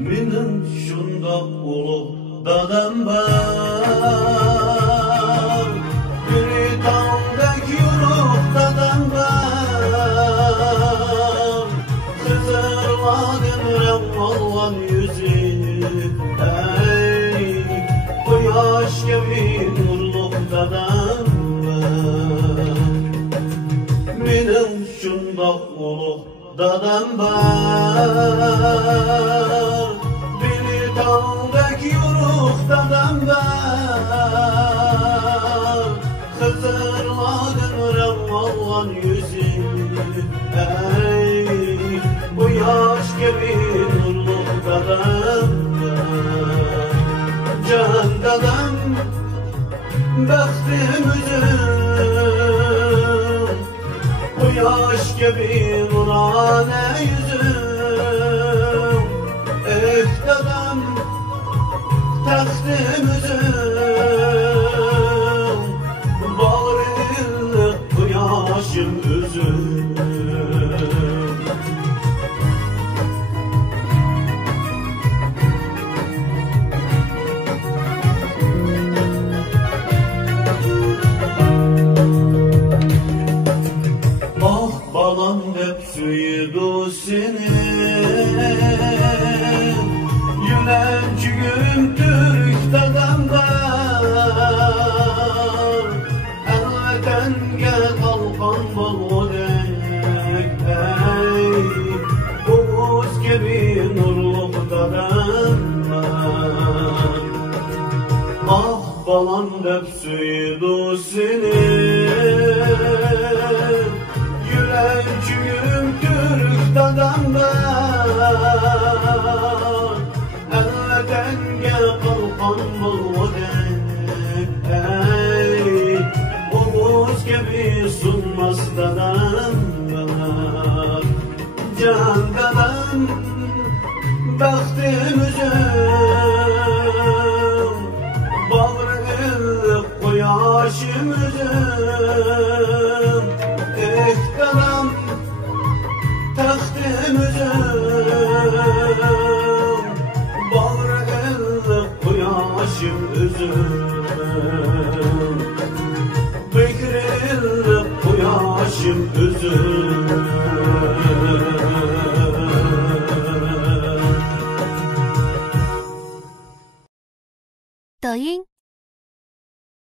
Menin şundaq ulug' dadam var, biri tağdek yoruq dadam var. Hızırladın rammallan yüzünü, ey quyosh gibi nurluq dadam var. Menin şundaq ulug' dadam var, biri tağdek yoruq dadam var. Hızırladın rammallan yüzünü, ey quyosh gibi nurluq dadam var. Can dadam baxtim üzüm, quyosh gibi nurane yüzüm. Eh dadam taxtim üzüm, bağrı quyoshim üzüm. Balam deb suydu seni, yüreğim Türk dadam var. Elvatenge kalkan bolgudek, ey Oğuz gibi nurluq dadam var. Ah balam deb suydu seni, yüreğim Türk dadam var. Elvatenge kalkan bolgudek, ey Oğuz gibi sunmaz dadam var. Can dadam baxtim üzüm, bağrı quyoshim üzüm. Eh dadam taxtim üzüm, bağrı quyoshim üzüm. Bekri quyoshim üzüm.